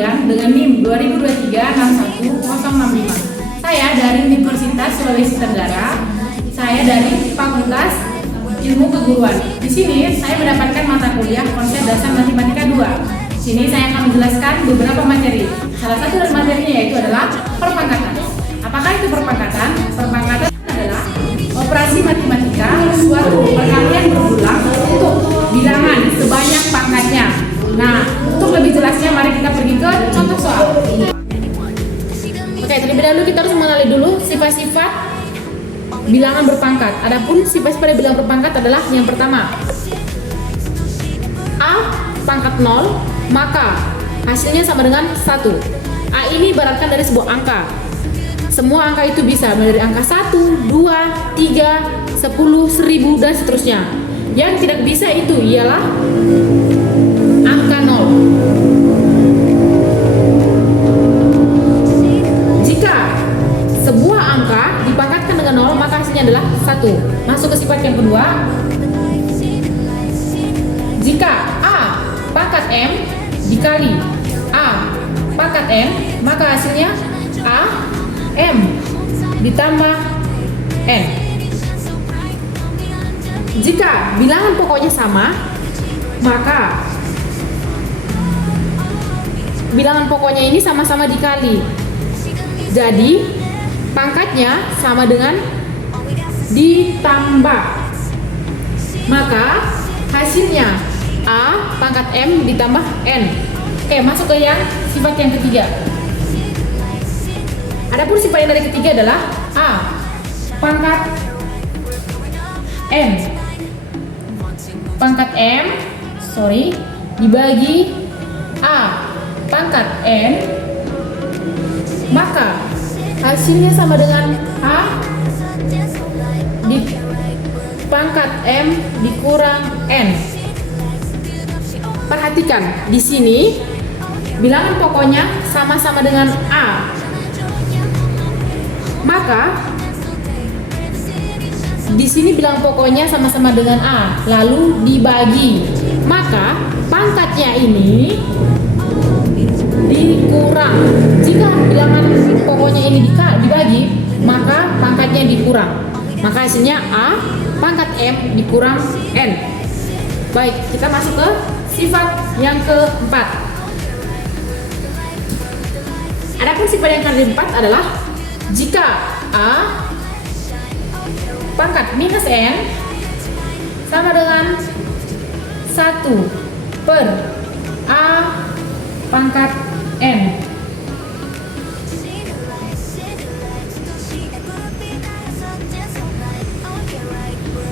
ujian dengan NIM 2023-61-065. Saya dari Universitas Sulawesi Tenggara. Saya dari Fakultas Ilmu Keguruan. Di sini saya mendapatkan mata kuliah konsep dasar matematika 2. Di sini saya akan menjelaskan beberapa materi. Salah satu dari materinya yaitu adalah perpangkatan. Apakah itu perpangkatan? Perpangkatan adalah operasi matematika suatu perkalian berulang untuk bilangan sebanyak pangkatnya. Nah, untuk lebih jelasnya mari kita pergi ke contoh soal. Oke, terlebih dahulu kita harus mengenali dulu sifat-sifat bilangan berpangkat. Adapun sifat-sifat bilangan berpangkat adalah yang pertama, A pangkat 0, maka hasilnya sama dengan 1. A ini ibaratkan dari sebuah angka. Semua angka itu bisa mulai dari angka 1, 2, 3, 10, 1000 dan seterusnya. Yang tidak bisa itu ialah angka 0. Jika sebuah angka dipangkatkan dengan 0, maka hasilnya adalah 1. Masuk ke sifat yang kedua. Jika A pangkat M dikali A pangkat M, maka hasilnya A M ditambah N. Jika bilangan pokoknya sama, maka bilangan pokoknya ini sama-sama dikali. Jadi pangkatnya sama dengan ditambah. Maka hasilnya A pangkat M ditambah N. Oke, masuk ke yang sifat yang ketiga. Adapun sifat yang dari ketiga adalah A pangkat M dibagi A pangkat N, maka hasilnya sama dengan A di pangkat M dikurang N. Perhatikan, di sini bilangan pokoknya sama-sama dengan A. Maka di sini bilangan pokoknya sama-sama dengan A, lalu dibagi. Maka pangkatnya ini dikurang. Jika bilangan pokoknya ini dibagi, maka pangkatnya dikurang. Maka hasilnya A pangkat M dikurang N. Baik, kita masuk ke sifat yang keempat. Adapun sifat yang keempat adalah jika A pangkat minus N sama dengan 1 per A pangkat N.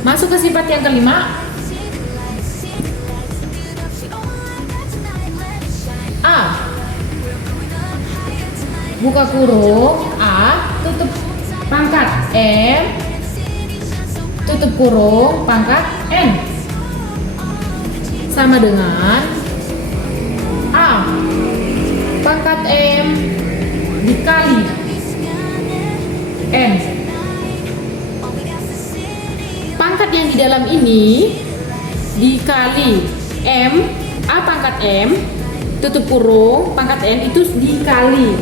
Masuk ke sifat yang kelima. A buka kurung A tutup pangkat M tutup kurung pangkat N sama dengan A pangkat M dikali N. Pangkat yang di dalam ini dikali M, A pangkat M tutup kurung pangkat N itu dikali,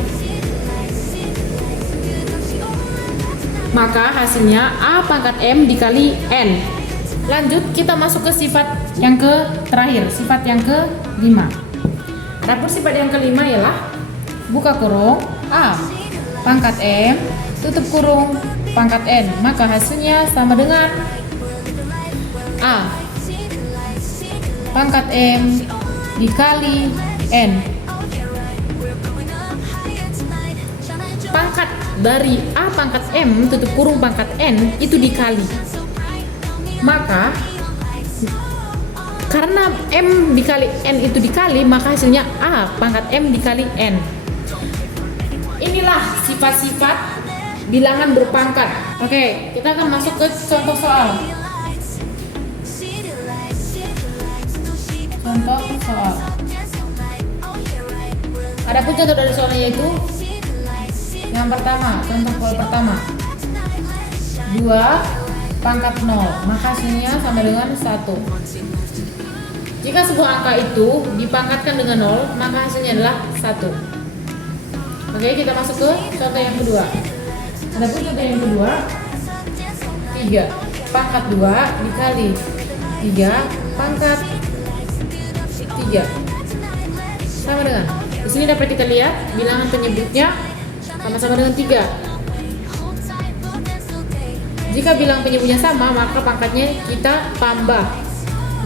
maka hasilnya A pangkat M dikali N. Lanjut, kita masuk ke sifat yang terakhir, sifat yang kelima. Adapun sifat yang kelima ialah buka kurung A pangkat M tutup kurung pangkat N, maka hasilnya sama dengan A pangkat M dikali N. Pangkat dari A pangkat M tutup kurung pangkat N itu dikali. Maka karena M dikali N itu dikali, maka hasilnya A pangkat M dikali N. Inilah sifat-sifat bilangan berpangkat. Oke, kita akan masuk ke contoh soal. Contoh soal. Adapun contoh dari soalnya yaitu yang pertama, contoh soal pertama 2 pangkat 0, maka hasilnya sama dengan 1. Jika sebuah angka itu dipangkatkan dengan 0, maka hasilnya adalah 1. Oke, kita masuk ke contoh yang kedua. Adapun contoh yang kedua, 3 pangkat 2 dikali 3 pangkat 3 sama dengan, di sini dapat kita lihat bilangan penyebutnya sama-sama dengan 3. Jika bilang penyebutnya sama, maka pangkatnya kita tambah.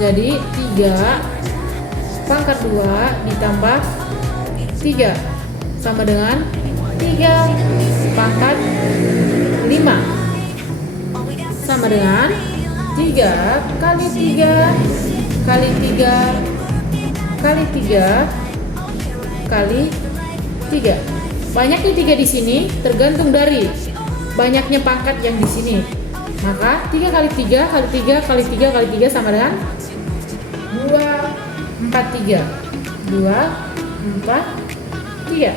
Jadi 3 pangkat 2 ditambah 3 sama dengan 3 pangkat 5 sama dengan 3 kali 3 kali 3 kali 3 kali 3. Banyaknya 3 di sini tergantung dari banyaknya pangkat yang di sini. Maka 3 kali 3 kali 3 kali 3 kali 3 sama dengan 2, 4, 3. 2, 4, 3.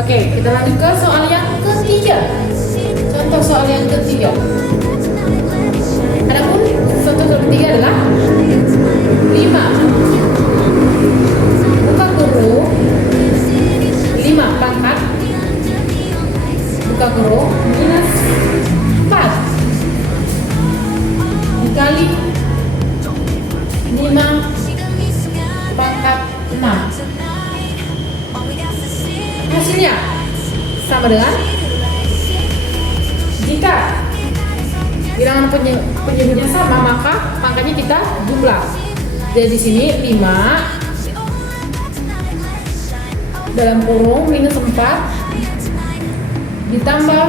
Oke, kita lanjut ke soal yang ketiga. Contoh soal yang ketiga. Adapun contoh soal ketiga adalah 5 buka kurung 5 pangkat buka kurung minus 4 dikali 5 pangkat 6. Hasilnya sama dengan, jika bilangan penyebutnya sama, maka pangkatnya kita jumlah. Jadi di sini 5 dalam kurung minus 4 ditambah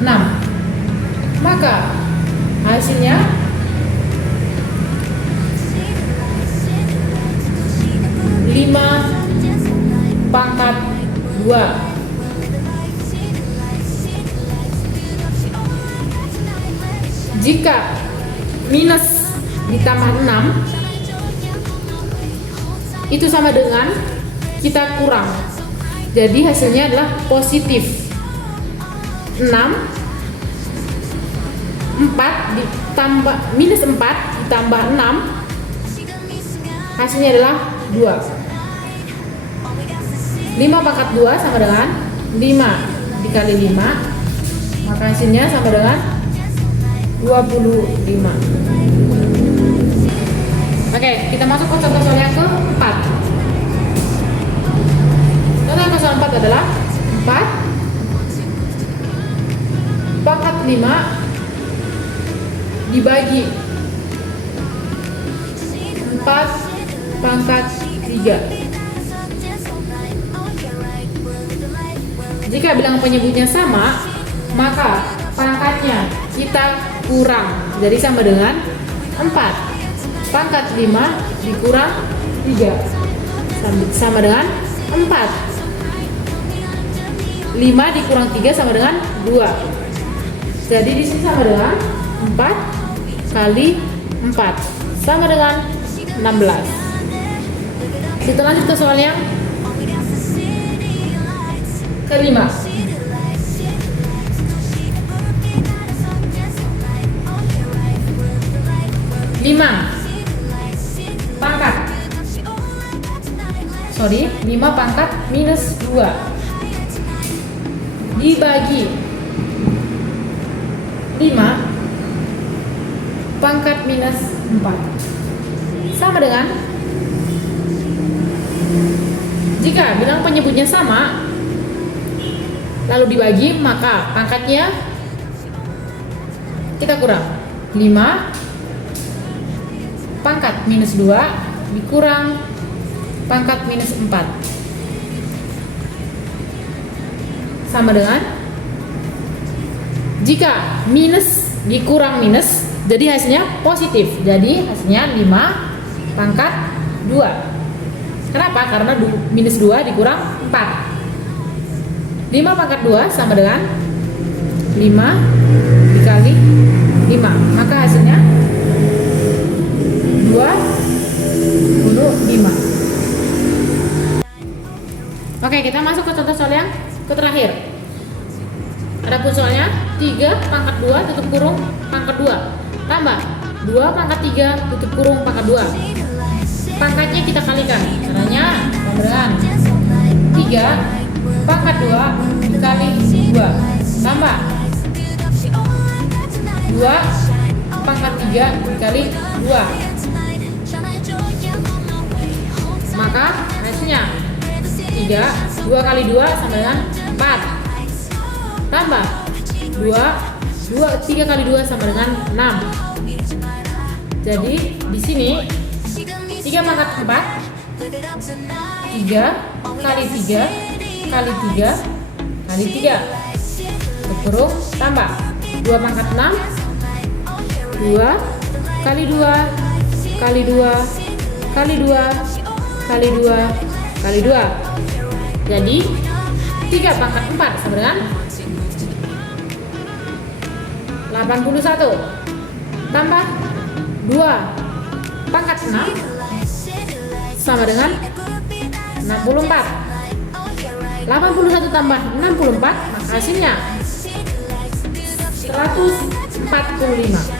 6. Maka hasilnya lima pangkat 2. Jika minus ditambah 6 itu sama dengan kita kurang. Jadi hasilnya adalah positif. 6 ditambah minus 4 ditambah 6 hasilnya adalah 2. 5 pangkat 2 sama dengan 5 dikali 5, maka hasilnya sama dengan 25. Oke, kita masuk ke contoh soal yang keempat. Contoh yang soal 4 adalah 4 pangkat 5 dibagi 4 pangkat 3. Jika bilangan penyebutnya sama, maka pangkatnya kita kurang. Jadi sama dengan 4 pangkat 5 dikurang 3 sama dengan 4. 5 dikurang 3 sama dengan 2. Jadi di sini sama dengan 4 kali 4 sama dengan 16. Kita lanjut ke soal yang kelima. 5 pangkat minus 2 dibagi 5 pangkat minus 4 sama dengan, jika bilangan penyebutnya sama lalu dibagi, maka pangkatnya kita kurang. 5 pangkat minus 2 dikurang pangkat minus 4 sama dengan, jika minus dikurang minus jadi hasilnya positif. Jadi hasilnya 5 pangkat 2. Kenapa? Karena minus 2 dikurang 4. 5 pangkat 2 sama dengan 5 dikali 5, maka hasilnya 25. Oke, kita masuk ke contoh soal yang terakhir. Adapun soalnya 3 pangkat 2 tutup kurung pangkat 2 tambah 2 pangkat 3 tutup kurung pangkat 2. Pangkatnya kita kalikan. Caranya pemberian 3 pangkat 2 dikali 2 tambah 2 pangkat 3 dikali 2. Maka hasilnya 2 kali 2 sama dengan 4 tambah 3 kali 2 sama dengan 6. Jadi di sini 3 pangkat 4 3 kali 3 kali 3 kali 3 kurung tambah 2 pangkat 6 2 kali 2 kali 2 kali 2 kali 2 kali 2. Jadi 3 pangkat 4 sama dengan 81 tambah 2 pangkat 6 sama dengan 64. 81 tambah 64 maka hasilnya 145.